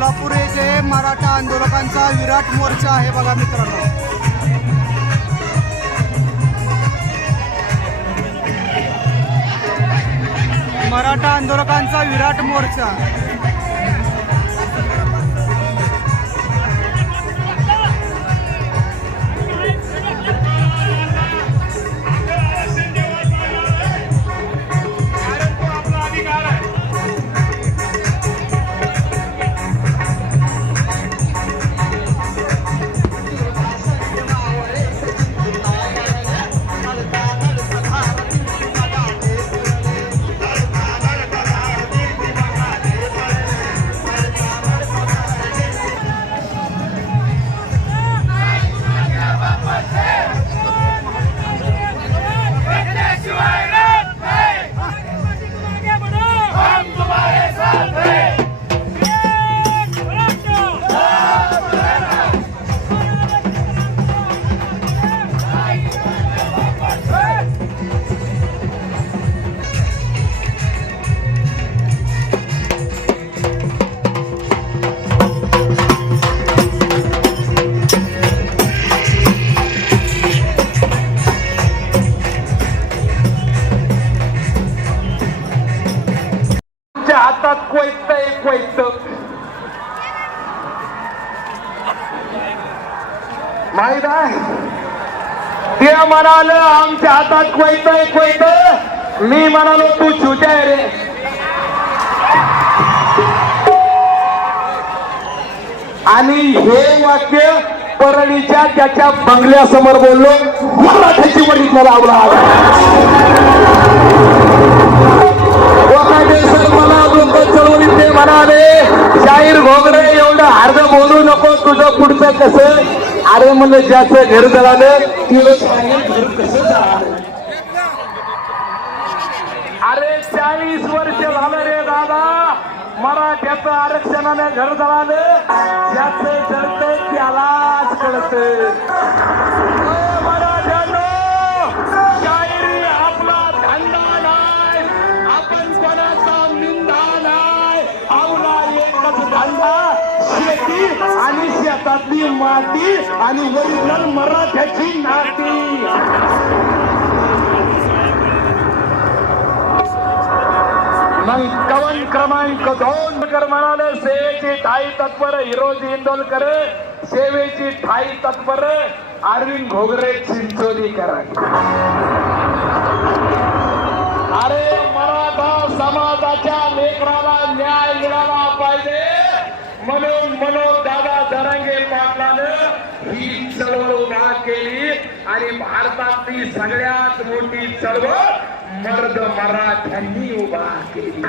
सोलापूर येथे मराठा आंदोलकांचा विराट मोर्चा आहे बघा मित्रांनो. मराठा आंदोलकांचा विराट मोर्चा. आता हातात कोयत एक कोयत माहीत आहे ते म्हणाल आमच्या हातात कोयत एक कोयत मी म्हणालो तू छुट्या रे. आणि हे वाक्य परळीच्या त्याच्या बंगल्यासमोर बोललो. मराठ्याची वडील मला आवडा. शाहीर घोगरे एवढं अर्ध बोलू नको तुझं पुढचं कसं? अरे म्हणलं ज्याचं घर जळालं अरे चाळीस वर्ष झालं रे दादा मराठ्याचं आरक्षणाने घर जळालं ज्याचं जळतंय त्यालाच कळत आणि शेतातली माती आणि ओरिजिनल मराठ्याची नाती. मग कवन क्रमांक दोन कर म्हणाले सेवेची ठाई तत्पर हिरोजी इंदोलकर सेवेची ठाई तत्पर अरविंद घोगरे चिंचोलीकर अरे मराठा समाजाच्या लेकराला म्हणून मनोज दादा जरांगे पाटलानं ही चळवळ उभा केली आणि भारतातली सगळ्यात मोठी चळवळ मर्द मराठ्यांनी उभा केली.